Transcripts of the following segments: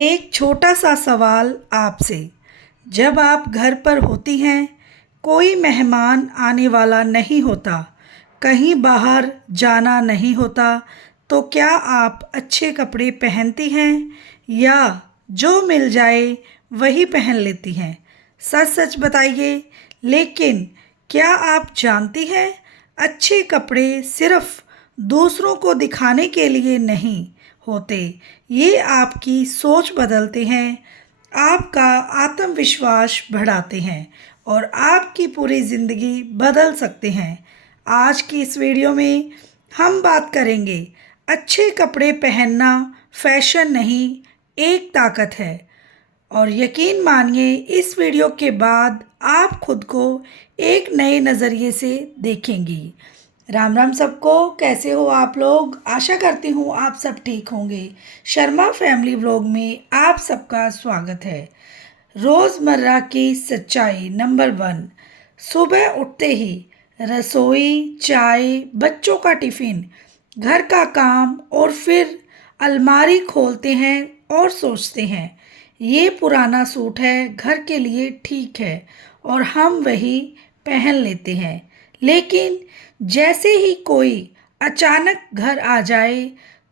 एक छोटा सा सवाल आपसे। जब आप घर पर होती हैं, कोई मेहमान आने वाला नहीं होता, कहीं बाहर जाना नहीं होता, तो क्या आप अच्छे कपड़े पहनती हैं या जो मिल जाए वही पहन लेती हैं? सच सच बताइए। लेकिन क्या आप जानती हैं, अच्छे कपड़े सिर्फ दूसरों को दिखाने के लिए नहीं होते। ये आपकी सोच बदलते हैं, आपका आत्मविश्वास बढ़ाते हैं और आपकी पूरी ज़िंदगी बदल सकते हैं। आज की इस वीडियो में हम बात करेंगे, अच्छे कपड़े पहनना फैशन नहीं, एक ताकत है। और यकीन मानिए, इस वीडियो के बाद आप खुद को एक नए नज़रिए से देखेंगी। राम राम सबको, कैसे हो आप लोग? आशा करती हूँ आप सब ठीक होंगे। शर्मा फैमिली व्लॉग में आप सबका स्वागत है। रोज़मर्रा की सच्चाई नंबर 1। सुबह उठते ही रसोई, चाय, बच्चों का टिफ़िन, घर का काम और फिर अलमारी खोलते हैं और सोचते हैं, ये पुराना सूट है, घर के लिए ठीक है, और हम वही पहन लेते हैं। लेकिन जैसे ही कोई अचानक घर आ जाए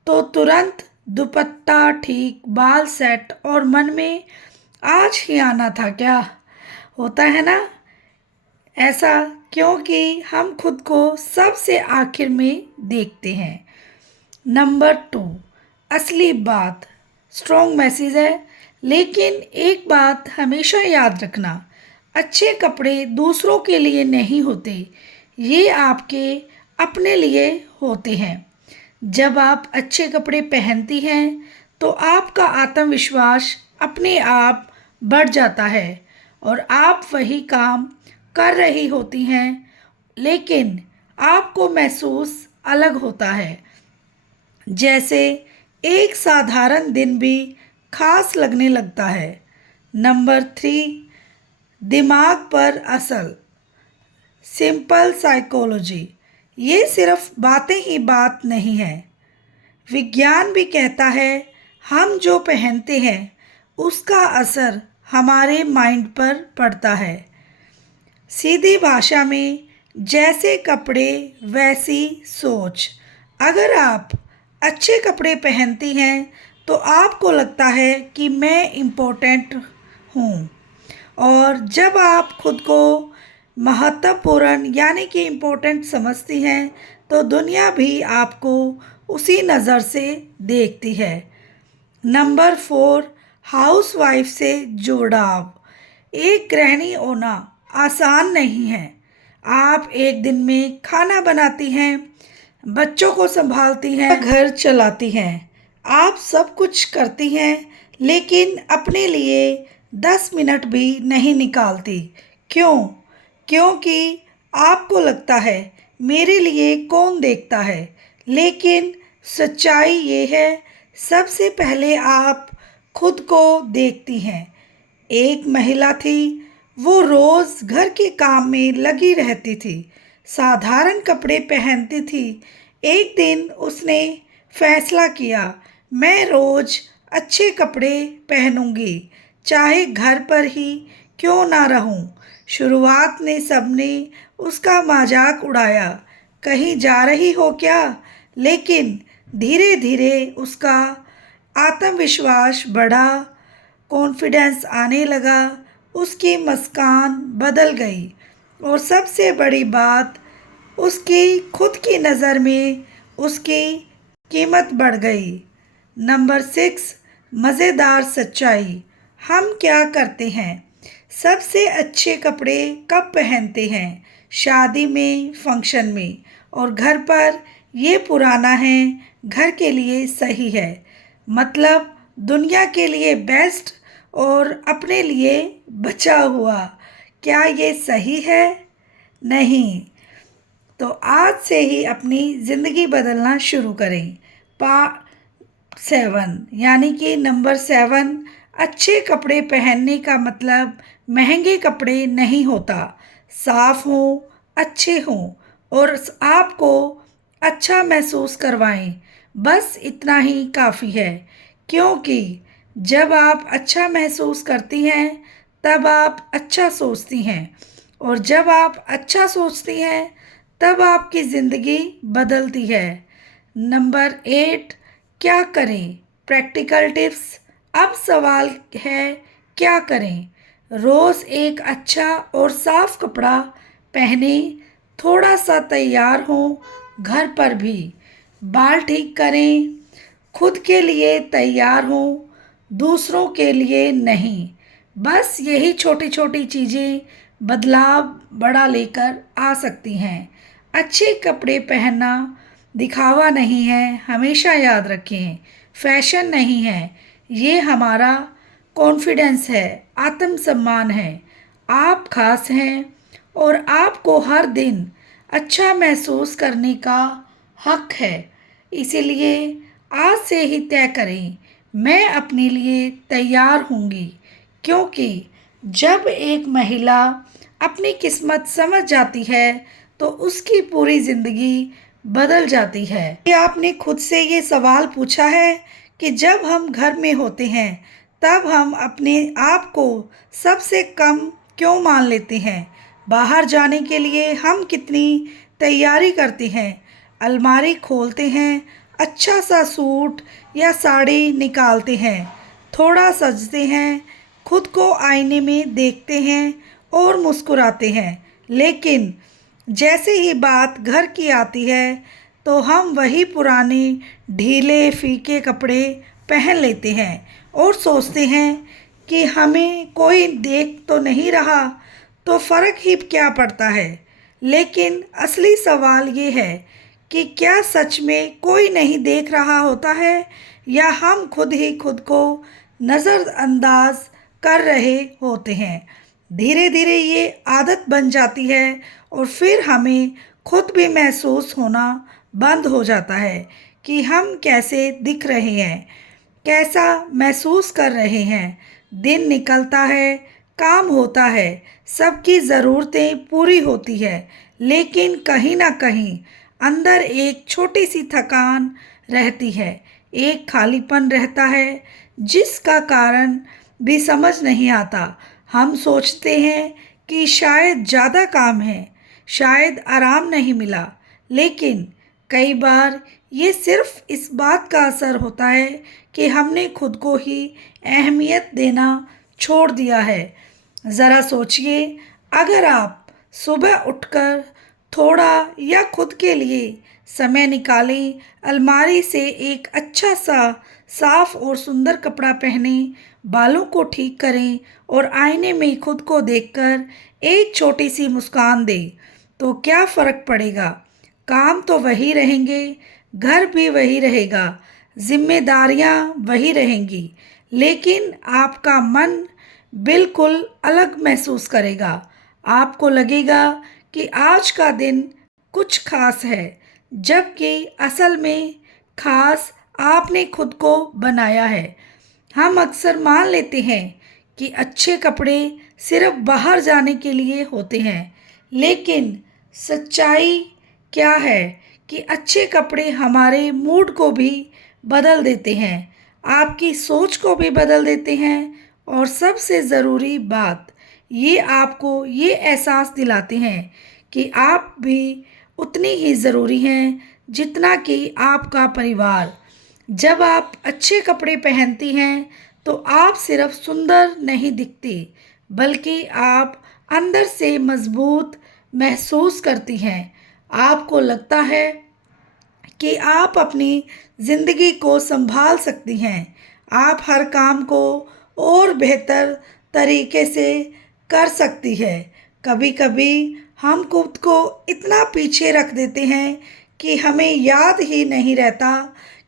तो तुरंत दुपट्टा ठीक, बाल सेट और मन में आज ही आना था क्या होता है ना ऐसा, क्योंकि हम खुद को सबसे आखिर में देखते हैं। नंबर 2, असली बात स्ट्रॉन्ग मैसेज है। लेकिन एक बात हमेशा याद रखना, अच्छे कपड़े दूसरों के लिए नहीं होते, ये आपके अपने लिए होते हैं। जब आप अच्छे कपड़े पहनती हैं तो आपका आत्मविश्वास अपने आप बढ़ जाता है और आप वही काम कर रही होती हैं, लेकिन आपको महसूस अलग होता है, जैसे एक साधारण दिन भी खास लगने लगता है। नंबर 3, दिमाग पर असर सिंपल साइकोलॉजी। ये सिर्फ बातें ही बात नहीं है, विज्ञान भी कहता है हम जो पहनते हैं उसका असर हमारे माइंड पर पड़ता है। सीधी भाषा में, जैसे कपड़े वैसी सोच। अगर आप अच्छे कपड़े पहनती हैं तो आपको लगता है कि मैं इम्पोर्टेंट हूँ, और जब आप खुद को महत्वपूर्ण यानी कि इम्पोर्टेंट समझती हैं तो दुनिया भी आपको उसी नज़र से देखती है। नंबर 4, हाउसवाइफ से जुड़ाव। एक गृहिणी होना आसान नहीं है। आप एक दिन में खाना बनाती हैं, बच्चों को संभालती हैं, घर चलाती हैं, आप सब कुछ करती हैं, लेकिन अपने लिए 10 मिनट भी नहीं निकालती। क्यों? क्योंकि आपको लगता है मेरे लिए कौन देखता है। लेकिन सच्चाई ये है, सबसे पहले आप खुद को देखती हैं। एक महिला थी, वो रोज़ घर के काम में लगी रहती थी, साधारण कपड़े पहनती थी। एक दिन उसने फैसला किया, मैं रोज़ अच्छे कपड़े पहनूंगी, चाहे घर पर ही क्यों ना रहूं। शुरुआत में सबने उसका मजाक उड़ाया, कहीं जा रही हो क्या? लेकिन धीरे धीरे उसका आत्मविश्वास बढ़ा, कॉन्फिडेंस आने लगा, उसकी मुस्कान बदल गई, और सबसे बड़ी बात, उसकी खुद की नज़र में उसकी कीमत बढ़ गई। नंबर 6, मज़ेदार सच्चाई। हम क्या करते हैं? सबसे अच्छे कपड़े कब पहनते हैं? शादी में, फंक्शन में, और घर पर ये पुराना है, घर के लिए सही है, मतलब दुनिया के लिए बेस्ट और अपने लिए बचा हुआ। क्या ये सही है? नहीं। तो आज से ही अपनी ज़िंदगी बदलना शुरू करें। पार्ट 7 यानी कि नंबर 7, अच्छे कपड़े पहनने का मतलब महंगे कपड़े नहीं होता। साफ हों, अच्छे हों और आपको अच्छा महसूस करवाएं, बस इतना ही काफ़ी है। क्योंकि जब आप अच्छा महसूस करती हैं तब आप अच्छा सोचती हैं, और जब आप अच्छा सोचती हैं तब आपकी ज़िंदगी बदलती है। नंबर 8, क्या करें? Practical tips. अब सवाल है, क्या करें? रोज़ एक अच्छा और साफ कपड़ा पहने, थोड़ा सा तैयार हो, घर पर भी बाल ठीक करें, खुद के लिए तैयार हो, दूसरों के लिए नहीं। बस यही छोटी छोटी चीज़ें बदलाव बड़ा लेकर आ सकती हैं। अच्छे कपड़े पहनना दिखावा नहीं है, हमेशा याद रखें। फैशन नहीं है, ये हमारा कॉन्फिडेंस है, आत्मसम्मान है। आप खास हैं और आपको हर दिन अच्छा महसूस करने का हक है। इसीलिए आज से ही तय करें, मैं अपने लिए तैयार होंगी, क्योंकि जब एक महिला अपनी किस्मत समझ जाती है तो उसकी पूरी ज़िंदगी बदल जाती है। ये आपने खुद से ये सवाल पूछा है कि जब हम घर में होते हैं तब हम अपने आप को सबसे कम क्यों मान लेते हैं? बाहर जाने के लिए हम कितनी तैयारी करते हैं, अलमारी खोलते हैं, अच्छा सा सूट या साड़ी निकालते हैं, थोड़ा सजते हैं, खुद को आईने में देखते हैं और मुस्कुराते हैं। लेकिन जैसे ही बात घर की आती है तो हम वही पुराने ढीले फीके कपड़े पहन लेते हैं और सोचते हैं कि हमें कोई देख तो नहीं रहा, तो फ़र्क ही क्या पड़ता है। लेकिन असली सवाल ये है कि क्या सच में कोई नहीं देख रहा होता है, या हम खुद ही खुद को नज़रअंदाज कर रहे होते हैं। धीरे धीरे ये आदत बन जाती है और फिर हमें खुद भी महसूस होना बंद हो जाता है कि हम कैसे दिख रहे हैं, कैसा महसूस कर रहे हैं। दिन निकलता है, काम होता है, सबकी ज़रूरतें पूरी होती है, लेकिन कहीं ना कहीं अंदर एक छोटी सी थकान रहती है, एक खालीपन रहता है जिसका कारण भी समझ नहीं आता। हम सोचते हैं कि शायद ज़्यादा काम है, शायद आराम नहीं मिला, लेकिन कई बार ये सिर्फ इस बात का असर होता है कि हमने खुद को ही अहमियत देना छोड़ दिया है। ज़रा सोचिए, अगर आप सुबह उठकर थोड़ा या खुद के लिए समय निकालें, अलमारी से एक अच्छा सा साफ और सुंदर कपड़ा पहने, बालों को ठीक करें और आईने में खुद को देखकर एक छोटी सी मुस्कान दें, तो क्या फ़र्क पड़ेगा? काम तो वही रहेंगे, घर भी वही रहेगा, जिम्मेदारियां वही रहेंगी, लेकिन आपका मन बिल्कुल अलग महसूस करेगा। आपको लगेगा कि आज का दिन कुछ खास है, जबकि असल में खास आपने खुद को बनाया है। हम अक्सर मान लेते हैं कि अच्छे कपड़े सिर्फ बाहर जाने के लिए होते हैं, लेकिन सच्चाई क्या है कि अच्छे कपड़े हमारे मूड को भी बदल देते हैं, आपकी सोच को भी बदल देते हैं, और सबसे ज़रूरी बात, ये आपको ये एहसास दिलाते हैं कि आप भी उतनी ही ज़रूरी हैं जितना कि आपका परिवार। जब आप अच्छे कपड़े पहनती हैं तो आप सिर्फ सुंदर नहीं दिखती, बल्कि आप अंदर से मजबूत महसूस करती हैं। आपको लगता है कि आप अपनी ज़िंदगी को संभाल सकती हैं, आप हर काम को और बेहतर तरीके से कर सकती है। कभी कभी हम खुद को इतना पीछे रख देते हैं कि हमें याद ही नहीं रहता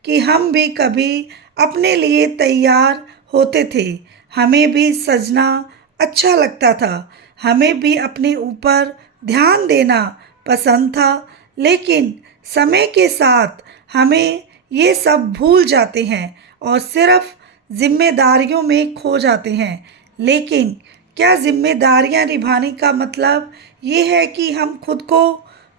कि हम भी कभी अपने लिए तैयार होते थे, हमें भी सजना अच्छा लगता था, हमें भी अपने ऊपर ध्यान देना पसंद था। लेकिन समय के साथ हमें ये सब भूल जाते हैं और सिर्फ जिम्मेदारियों में खो जाते हैं। लेकिन क्या जिम्मेदारियां निभाने का मतलब ये है कि हम खुद को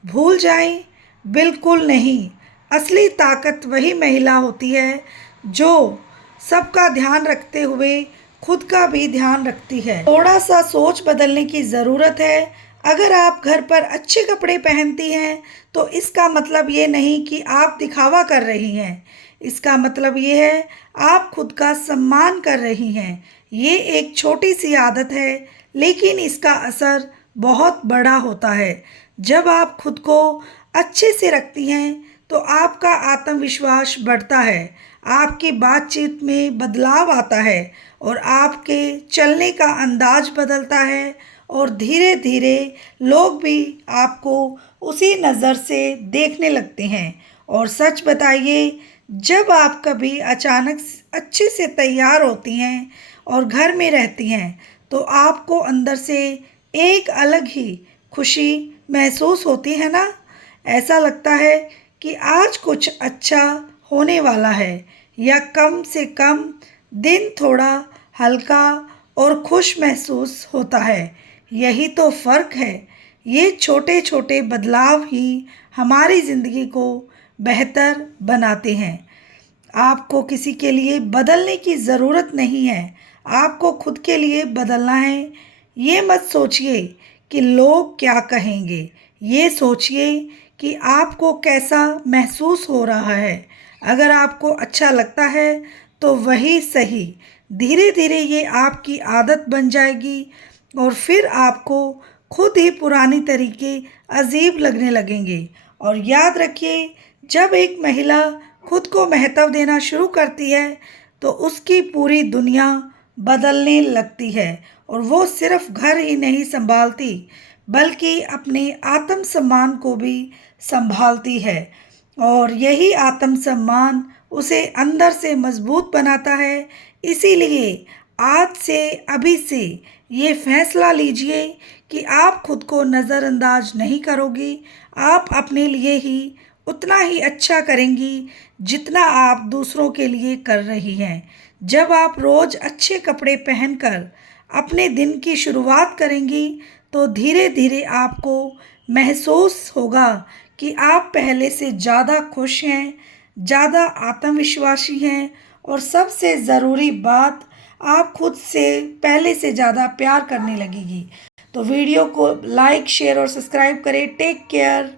भूल जाएं? बिल्कुल नहीं। असली ताकत वही महिला होती है जो सबका ध्यान रखते हुए खुद का भी ध्यान रखती है। थोड़ा सा सोच बदलने की ज़रूरत है। अगर आप घर पर अच्छे कपड़े पहनती हैं तो इसका मतलब ये नहीं कि आप दिखावा कर रही हैं। इसका मतलब ये है आप खुद का सम्मान कर रही हैं। ये एक छोटी सी आदत है लेकिन इसका असर बहुत बड़ा होता है। जब आप खुद को अच्छे से रखती हैं तो आपका आत्मविश्वास बढ़ता है, आपकी बातचीत में बदलाव आता है और आपके चलने का अंदाज बदलता है और धीरे धीरे लोग भी आपको उसी नज़र से देखने लगते हैं। और सच बताइए, जब आप कभी अचानक अच्छे से तैयार होती हैं और घर में रहती हैं तो आपको अंदर से एक अलग ही खुशी महसूस होती है ना। ऐसा लगता है कि आज कुछ अच्छा होने वाला है या कम से कम दिन थोड़ा हल्का और खुश महसूस होता है। यही तो फ़र्क है। ये छोटे छोटे बदलाव ही हमारी ज़िंदगी को बेहतर बनाते हैं। आपको किसी के लिए बदलने की ज़रूरत नहीं है, आपको खुद के लिए बदलना है। ये मत सोचिए कि लोग क्या कहेंगे, ये सोचिए कि आपको कैसा महसूस हो रहा है। अगर आपको अच्छा लगता है तो वही सही। धीरे धीरे ये आपकी आदत बन जाएगी और फिर आपको खुद ही पुरानी तरीके अजीब लगने लगेंगे। और याद रखिए, जब एक महिला खुद को महत्व देना शुरू करती है तो उसकी पूरी दुनिया बदलने लगती है और वो सिर्फ घर ही नहीं संभालती बल्कि अपने आत्मसम्मान को भी संभालती है। और यही आत्मसम्मान उसे अंदर से मजबूत बनाता है। इसीलिए आज से, अभी से ये फैसला लीजिए कि आप खुद को नज़रअंदाज नहीं करोगी। आप अपने लिए ही उतना ही अच्छा करेंगी जितना आप दूसरों के लिए कर रही हैं। जब आप रोज़ अच्छे कपड़े पहनकर अपने दिन की शुरुआत करेंगी तो धीरे धीरे आपको महसूस होगा कि आप पहले से ज़्यादा खुश हैं, ज़्यादा आत्मविश्वासी हैं और सबसे ज़रूरी बात, आप खुद से पहले से ज़्यादा प्यार करने लगेगी। तो वीडियो को लाइक, शेयर और सब्सक्राइब करें। Take care.